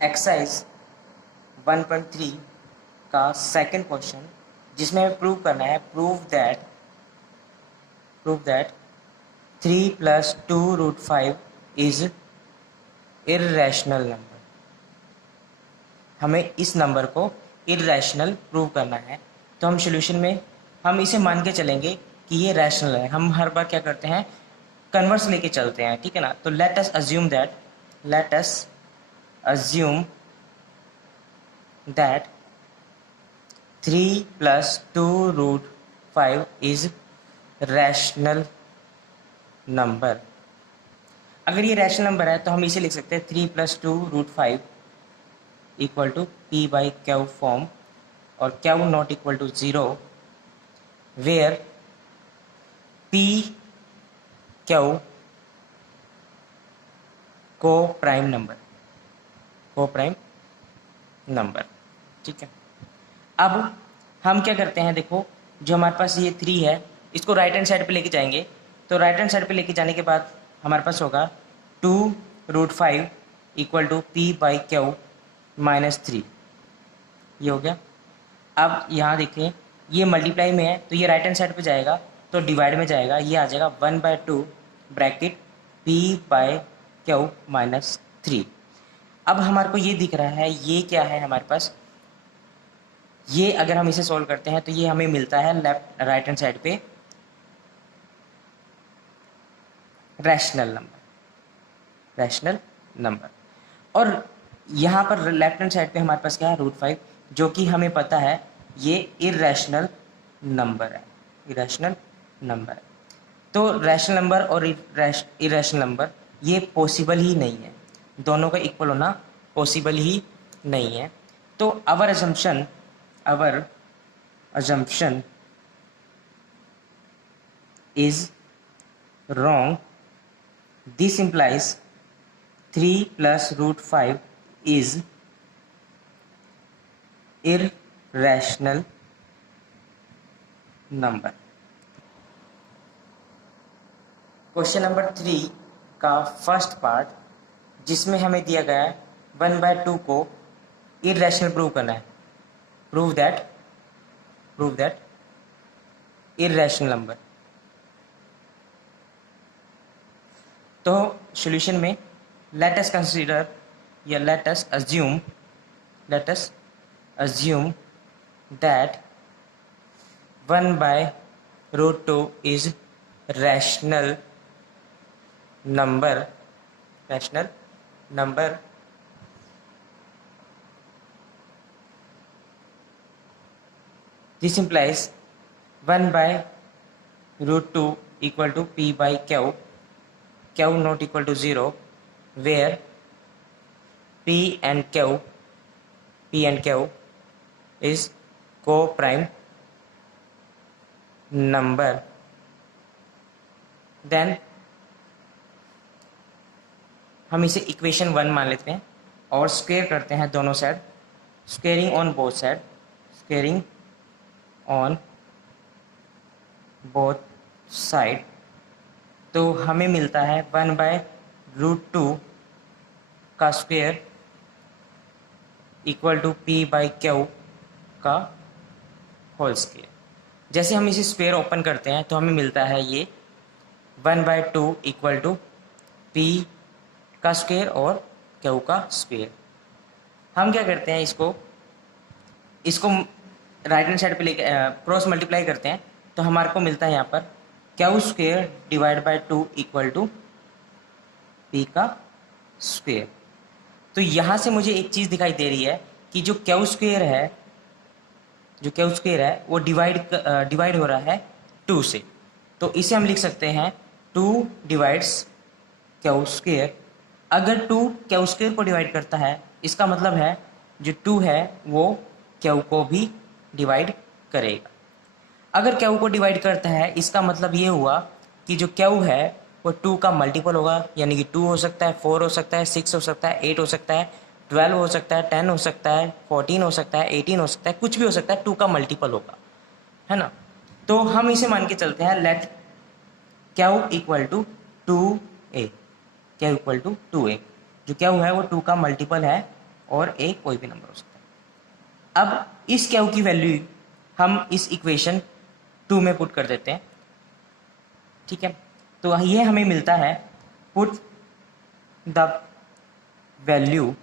Exercise 1.3 का second question, जिसमें हमें प्रूव करना है prove that 3 + 2√5 is irrational number. हमें इस नंबर को इर्रेशनल प्रूव करना है। तो हम सोल्यूशन में हम इसे मान के चलेंगे कि ये रैशनल है। हम हर बार क्या करते हैं, कन्वर्स लेके चलते हैं, ठीक है ना। तो late us assume that 3 + 2√5 is rational number. अगर ये रैशनल नंबर है तो हम इसे लिख सकते हैं 3 + 2√5 इक्वल टू P/Q फॉर्म, और Q not equal to 0, where P/Q को प्राइम नंबर, ठीक है। अब हम क्या करते हैं, देखो जो हमारे पास ये 3 है, इसको राइट हैंड साइड पे लेके जाएंगे। तो राइट हैंड साइड पे लेके जाने के बाद हमारे पास होगा 2√5 इक्वल टू P/Q -3, ये हो गया। अब यहाँ देखें, ये मल्टीप्लाई में है तो ये राइट हैंड साइड पे जाएगा तो डिवाइड में जाएगा, ये आ जाएगा 1/2 ब्रैकेट P/Q -3। अब हमारे को ये दिख रहा है, ये क्या है हमारे पास, ये अगर हम इसे सॉल्व करते हैं तो ये हमें मिलता है राइट हैंड साइड पे रैशनल नंबर। और यहाँ पर लेफ्ट हैंड साइड पे हमारे पास क्या है, √5, जो कि हमें पता है ये इर्रेशनल नंबर है। तो रैशनल नंबर और इरेशनल नंबर ये पॉसिबल ही नहीं है, दोनों का इक्वल होना पॉसिबल ही नहीं है। तो our assumption is wrong. This implies 3 + √5 is irrational number. Question number 3 का फर्स्ट पार्ट, जिसमें हमें दिया गया है 1/2 को इर्रेशनल प्रूव करना है। Prove that irrational number. तो सॉल्यूशन में लेट अस कंसीडर या late us assume that 1/√2 is rational number. This implies 1/√2 equal to P/Q, Q not equal to 0, where P and Q is co-prime number. Then हम इसे equation 1 मान लेते हैं और square करते हैं दोनों side, squaring on both side. तो हमें मिलता है 1/√2 का स्क्वायर इक्वल टू P/Q का होल स्क्वायर। जैसे हम इसे स्क्वायर ओपन करते हैं तो हमें मिलता है ये 1/2 इक्वल टू P का स्क्वायर और Q का स्क्वायर। हम क्या करते हैं, इसको राइट हैंड साइड पे लेके क्रॉस मल्टीप्लाई करते हैं तो हमारे को मिलता है यहाँ पर Q² / 2 इक्वल टू P का स्क्वायर। तो यहाँ से मुझे एक चीज़ दिखाई दे रही है कि जो Q² है वो डिवाइड हो रहा है 2 से। तो इसे हम लिख सकते हैं 2 डिवाइड्स Q²। अगर 2 Q² को डिवाइड करता है, इसका मतलब है जो 2 है वो Q को भी डिवाइड करेगा। अगर Q को डिवाइड करता है, इसका मतलब ये हुआ कि जो Q है वो 2 का मल्टीपल होगा, यानी कि 2 हो सकता है, 4 हो सकता है, 6 हो सकता है, 8 हो सकता है, 12 हो सकता है, 10 हो सकता है, 14 हो सकता है, 18 हो सकता है, कुछ भी हो सकता है, 2 का मल्टीपल होगा, है ना। तो हम इसे मान के चलते हैं, late Q equal to 2a, जो Q है वो 2 का मल्टीपल है और ए कोई भी नंबर हो सकता है। अब इस क्यू की वैल्यू हम इस इक्वेशन 2 में पुट कर देते हैं, ठीक है। तो ये हमें मिलता है put the value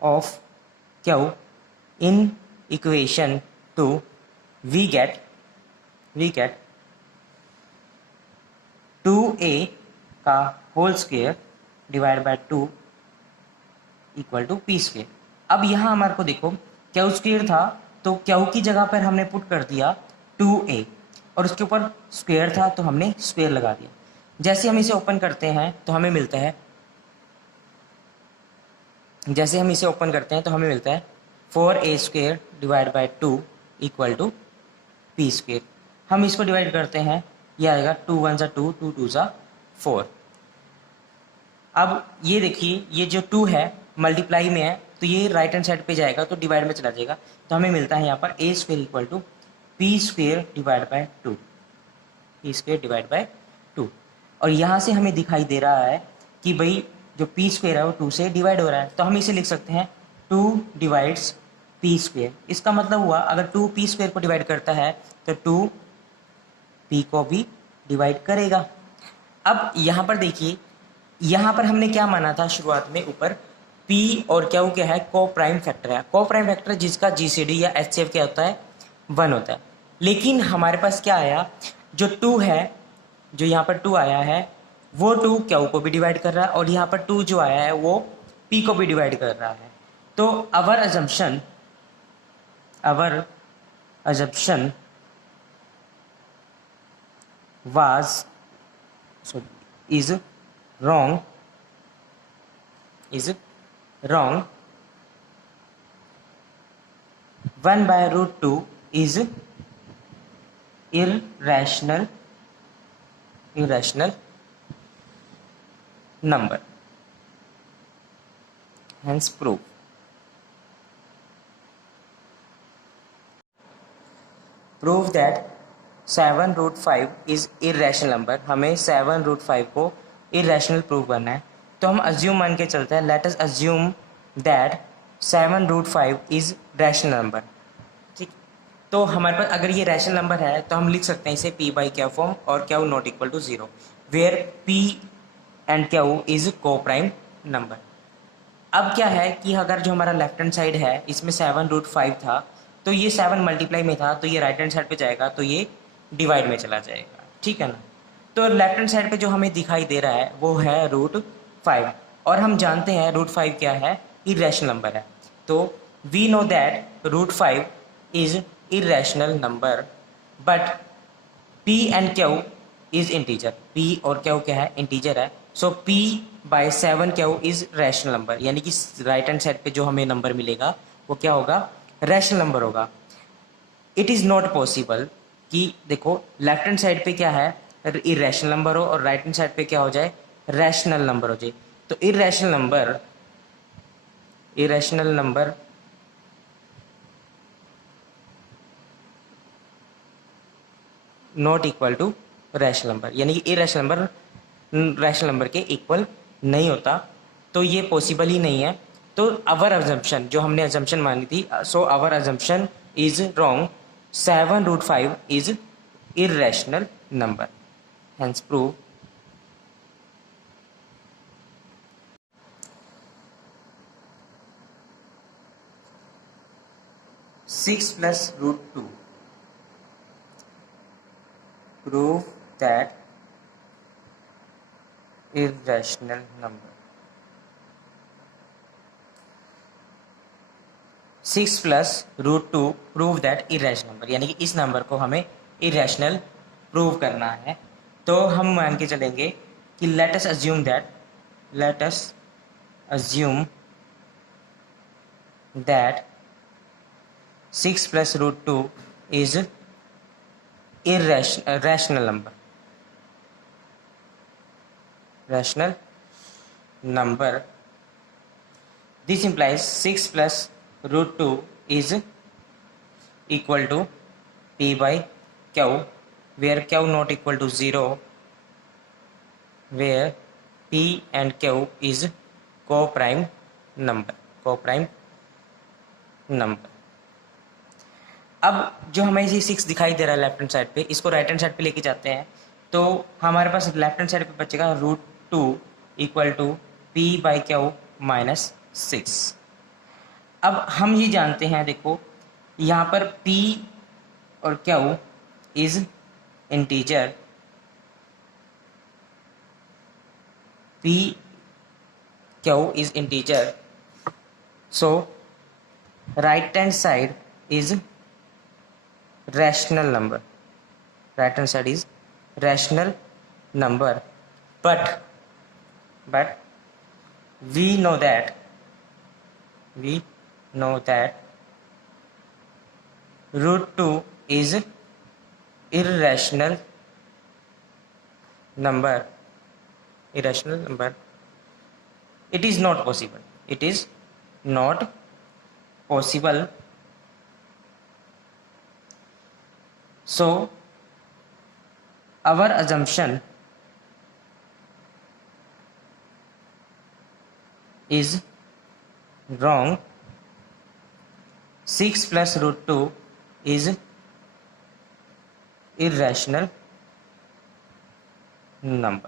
of q in equation 2, we get 2a का whole square divide by 2 equal to p square. अब यहाँ हमारे को देखो क्यू स्क्वायर था, तो क्यू की जगह पर हमने पुट कर दिया 2a और उसके ऊपर स्क्वायर था तो हमने स्क्वायर लगा दिया। जैसे हम इसे ओपन करते हैं तो हमें मिलता है 4a square divide by 2 equal to p square. हम इसको डिवाइड करते हैं, ये आएगा 2 1 ज़ा 2, 2 2 ज़ा 4। अब ये देखिए ये जो 2 है मल्टीप्लाई में है तो ये राइट हैंड साइड पे जाएगा तो डिवाइड में चला जाएगा, तो हमें मिलता है यहाँ पर a square equal to p square divide by 2, p square divide by 2। और यहाँ से हमें दिखाई दे रहा है कि भाई जो पी स्क्वायर है वो 2 से डिवाइड हो रहा है, तो हम इसे लिख सकते हैं 2 डिवाइड्स पी स्क्वायर। इसका मतलब हुआ अगर 2 पी स्क्वायर को डिवाइड करता है तो 2 पी को भी डिवाइड करेगा। अब यहाँ पर देखिए, यहाँ पर हमने क्या माना था शुरुआत में ऊपर, P और क्या क्या है, को प्राइम फैक्टर है। को प्राइम फैक्टर जिसका GCD या HCF क्या होता है, 1 होता है। लेकिन हमारे पास क्या आया, जो 2 है, जो यहाँ पर 2 आया है वो 2 क्यू को भी डिवाइड कर रहा है और यहाँ पर 2 जो आया है वो P को भी डिवाइड कर रहा है। तो अवर assumption is wrong 1 by root 2 is irrational number, hence proof। Prove that 7 root 5 is irrational number। हमें 7 root 5 को irrational prove करना है, तो हम assume मान के चलते हैं, let us assume that 7 root 5 is rational number, ठीक। तो हमारे पास अगर ये रैशनल नंबर है तो हम लिख सकते हैं इसे p बाई क्या फॉर्म और q not equal to 0, where p and q is coprime number. अब क्या है कि अगर जो हमारा लेफ्ट हैंड साइड है इसमें 7 रूट 5 था, तो ये 7 मल्टीप्लाई में था तो ये राइट हैंड साइड पे जाएगा तो ये डिवाइड में चला जाएगा, ठीक है ना। तो लेफ्ट हैंड साइड पे जो हमें दिखाई दे रहा है वो है रूट 5 और हम जानते हैं रूट 5 क्या है, इरेशनल नंबर है। तो we know that root 5 is irrational number but p and q is integer. p और q क्या है, इंटीजर है। So p by 7 q is rational number, यानी कि राइट हैंड साइड पे जो हमें नंबर मिलेगा वो क्या होगा, रैशनल नंबर होगा। इट इज़ नॉट पॉसिबल कि देखो लेफ्ट हैंड साइड पे क्या है, इरेशनल नंबर हो और राइट हैंड साइड पे क्या हो जाए, रैशनल नंबर हो जाए। तो irrational number not equal to rational number, यानी कि इरेशनल नंबर रैशनल नंबर के इक्वल नहीं होता, तो ये पॉसिबल ही नहीं है। तो अवर अजम्पशन, जो हमने अजम्पशन मानी थी, so our assumption is wrong, 7 root 5 is irrational number, hence prove. Six plus root 2 prove that irrational number। 6 plus root 2 prove that irrational number, यानी कि इस नंबर को हमें इरेशनल प्रूव करना है। तो हम मान के चलेंगे कि let us assume that 6 plus root 2 is rational number। This implies 6 plus root 2 is equal to p by q, where q not equal to 0, where p and q is co-prime number, coprime number. अब जो हमें ये 6 दिखाई दे रहा है left hand side पे, इसको right hand side पे लेके जाते हैं तो हमारे पास लेफ्ट हैंड साइड पे बचेगा √2 इक्वल टू p/q माइनस 6। अब हम ये जानते हैं, देखो यहाँ पर p और q is integer, p q is integer, so right hand side is rational number, right hand side is rational number, but we know that √2 is irrational number, it is not possible, so our assumption is wrong. 6 plus √2 is irrational number.